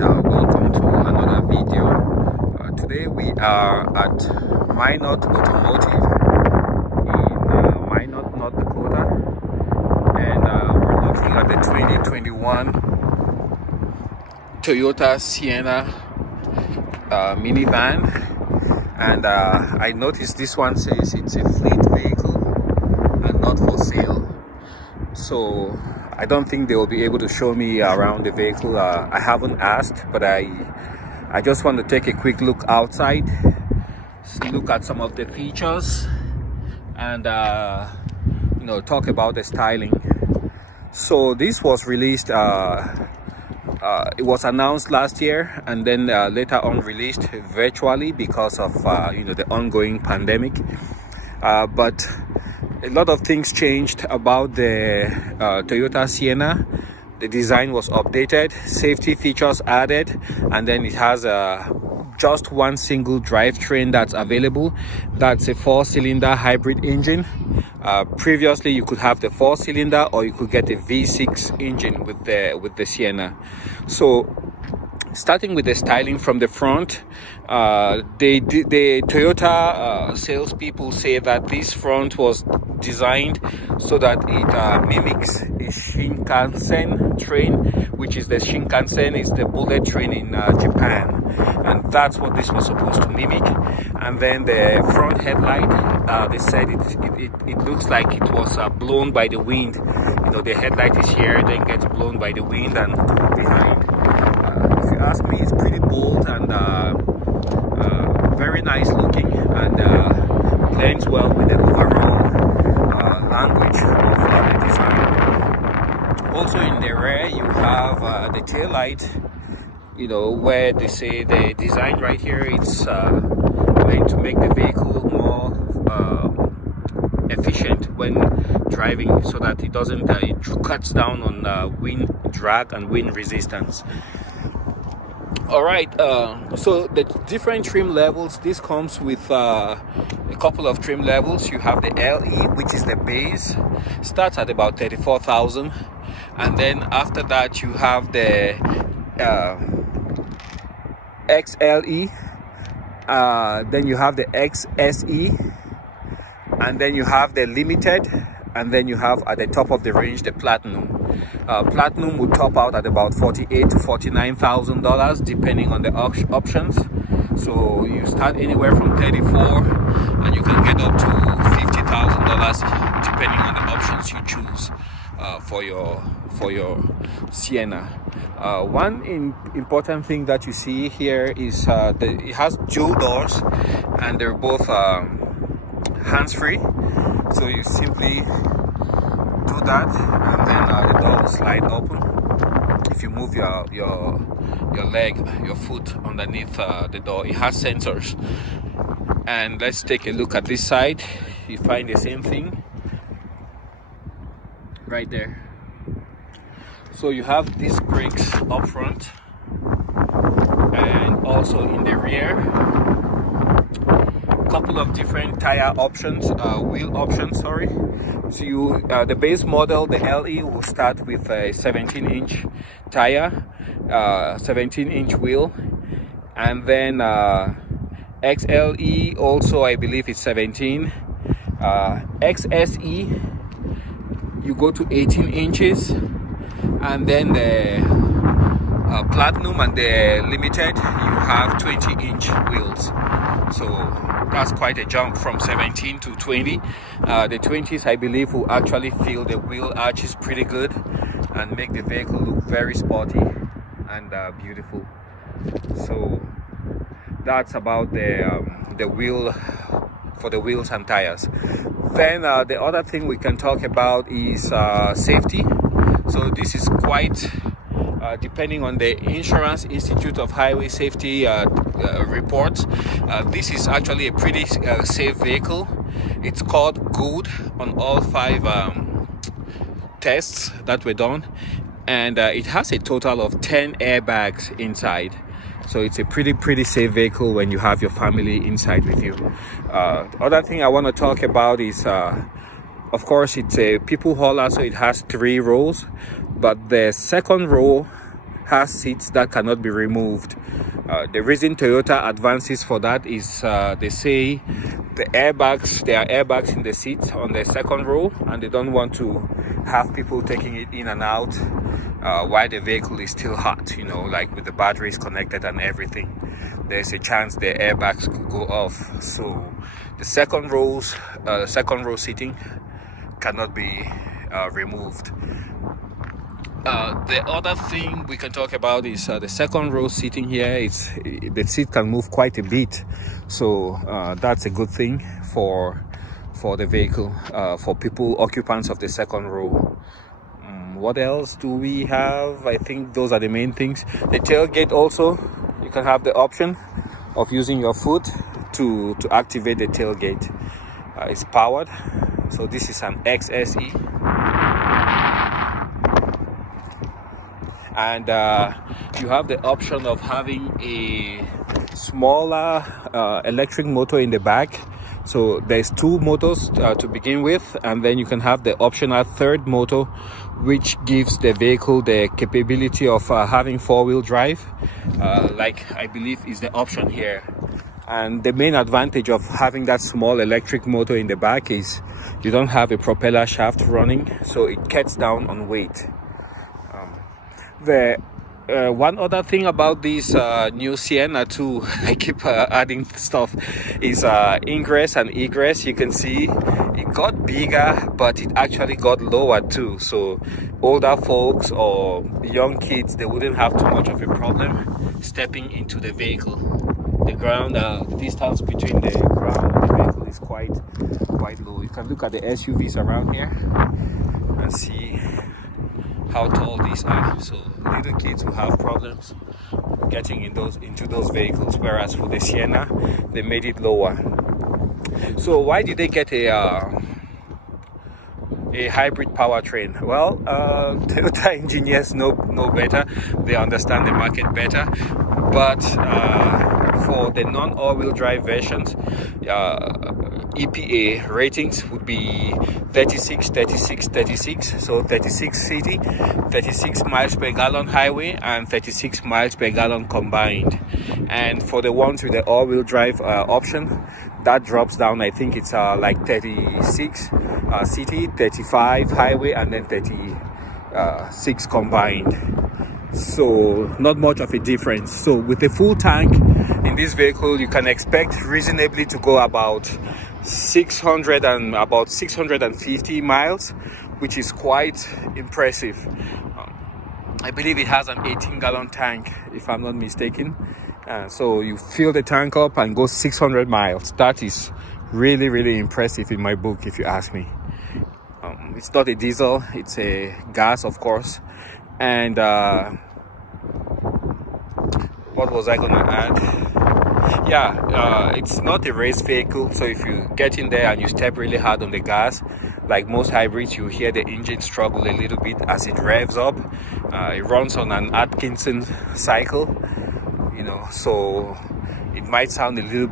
welcome to another video. Today we are at Minot Automotive in Minot, North Dakota, and we're looking at the 2021 Toyota Sienna minivan. And I noticed this one says it's a fleet vehicle and not for sale, so I don't think they will be able to show me around the vehicle. I haven't asked, but I just want to take a quick look outside, look at some of the features, and you know, talk about the styling. So this was released, it was announced last year, and then later on released virtually because of you know, the ongoing pandemic. But a lot of things changed about the Toyota Sienna. The design was updated, safety features added, and then it has just one single drivetrain that's available. That's a 4-cylinder hybrid engine. Previously you could have the 4-cylinder, or you could get a V6 engine with the Sienna. So starting with the styling from the front, the Toyota salespeople say that this front was designed so that it mimics a Shinkansen train, which is the Shinkansen is the bullet train in Japan, and that's what this was supposed to mimic. And then the front headlight, they said it looks like it was blown by the wind. You know, the headlight is here, then gets blown by the wind and behind. If you ask me, it's pretty bold and very nice looking, and blends well with the overall language of the design. Also in the rear you have the tail light, you know, where they say the design right here, it's meant to make the vehicle more efficient when driving, so that it doesn't it cuts down on wind drag and wind resistance. All right, so the different trim levels, this comes with a couple of trim levels. You have the LE, which is the base, starts at about 34,000, and then after that you have the XLE, then you have the XSE, and then you have the limited, and then you have at the top of the range the platinum. Platinum would top out at about $48,000 to $49,000 depending on the options. So you start anywhere from 34, and you can get up to $50,000 depending on the options you choose for your Sienna. One important thing that you see here is it has dual doors, and they're both hands-free. So you simply do that, and then the door will slide open. If you move your leg, your foot underneath the door, it has sensors. And let's take a look at this side. You find the same thing right there. So you have disc brakes up front, and also in the rear, couple of different tire options, wheel options, sorry. So you the base model, the LE, will start with a 17-inch tire, 17-inch wheel, and then XLE also, I believe it's 17. XSE, you go to 18 inches, and then the platinum and the limited, you have 20-inch wheels. So that's quite a jump from 17 to 20. The 20s, I believe, will actually feel the wheel arches pretty good and make the vehicle look very sporty and beautiful. So that's about the wheel, for the wheels and tires. Then the other thing we can talk about is safety. So this is quite depending on the Insurance Institute of Highway Safety reports, this is actually a pretty safe vehicle. It's called good on all 5 tests that were done, and it has a total of 10 airbags inside. So it's a pretty safe vehicle when you have your family inside with you. Other thing I want to talk about is of course it's a people hauler, so it has 3 rows, but the second row has seats that cannot be removed. The reason Toyota advances for that is they say there are airbags in the seats on the second row, and they don't want to have people taking it in and out while the vehicle is still hot, you know, like with the batteries connected and everything. There's a chance the airbags could go off. So the second row seating cannot be removed. The other thing we can talk about is the second row seating here. The seat can move quite a bit, so that's a good thing for the vehicle, for occupants of the second row. What else do we have? I think those are the main things. The tailgate also, you can have the option of using your foot to activate the tailgate. It's powered, so this is an XSE. And you have the option of having a smaller electric motor in the back. So there's two motors to begin with, and then you can have the optional third motor, which gives the vehicle the capability of having four-wheel drive, like I believe is the option here. And the main advantage of having that small electric motor in the back is you don't have a propeller shaft running, so it cuts down on weight. One other thing about this new Sienna too, I keep adding stuff, is ingress and egress. You can see it got bigger, but it actually got lower too. So older folks or young kids, they wouldn't have too much of a problem stepping into the vehicle. The ground, distance between the ground and the vehicle is quite low. You can look at the SUVs around here and see how tall these are. So little kids will have problems getting into those vehicles, whereas for the Sienna they made it lower. So why did they get a hybrid powertrain? Well, Toyota engineers know better. They understand the market better. But for the non-all-wheel drive versions, EPA ratings would be 36, 36, 36. So 36 city, 36 miles per gallon highway, and 36 miles per gallon combined. And for the ones with the all-wheel drive option, that drops down. I think it's like 36 city, 35 highway, and then 36 combined. So not much of a difference. So with a full tank in this vehicle, you can expect reasonably to go about 650 miles, which is quite impressive. I believe it has an 18-gallon tank, if I'm not mistaken. So you fill the tank up and go 600 miles. That is really, really impressive in my book, if you ask me. It's not a diesel, it's a gas, of course. And what was I gonna add? Yeah, it's not a race vehicle, so if you get in there and you step really hard on the gas, like most hybrids, you hear the engine struggle a little bit as it revs up. It runs on an Atkinson cycle, you know, so it might sound a little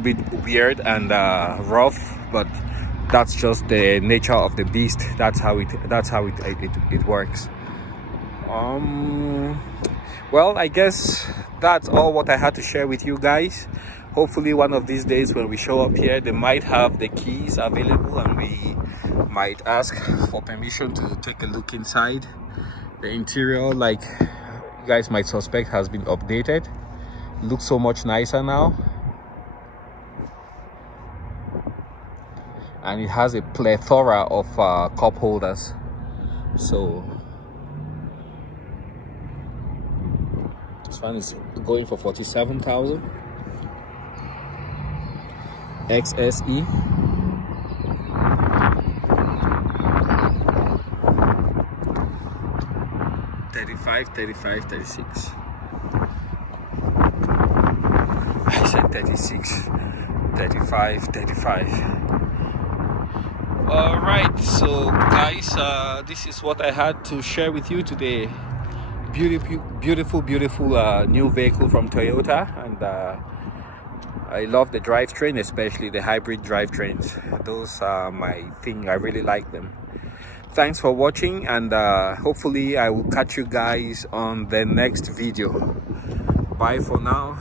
bit weird and rough, but that's just the nature of the beast. That's how it works. Well, I guess that's all what I had to share with you guys. Hopefully one of these days when we show up here, they might have the keys available and we might ask for permission to take a look inside. The interior, like you guys might suspect, has been updated. Looks so much nicer now. And it has a plethora of cup holders. So this one is going for 47,000. XSE. $35, $35, $36. I said 36, 35, 35. All right, so guys, this is what I had to share with you today. Beautiful new vehicle from Toyota, and I love the drivetrain, especially the hybrid drivetrains. Those are my thing. I really like them. Thanks for watching, and hopefully I will catch you guys on the next video. Bye for now.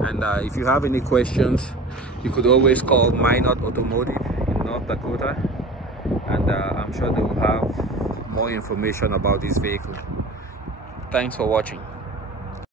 And if you have any questions, you could always call Minot Automotive in North Dakota, and I'm sure they will have more information about this vehicle. Thanks for watching.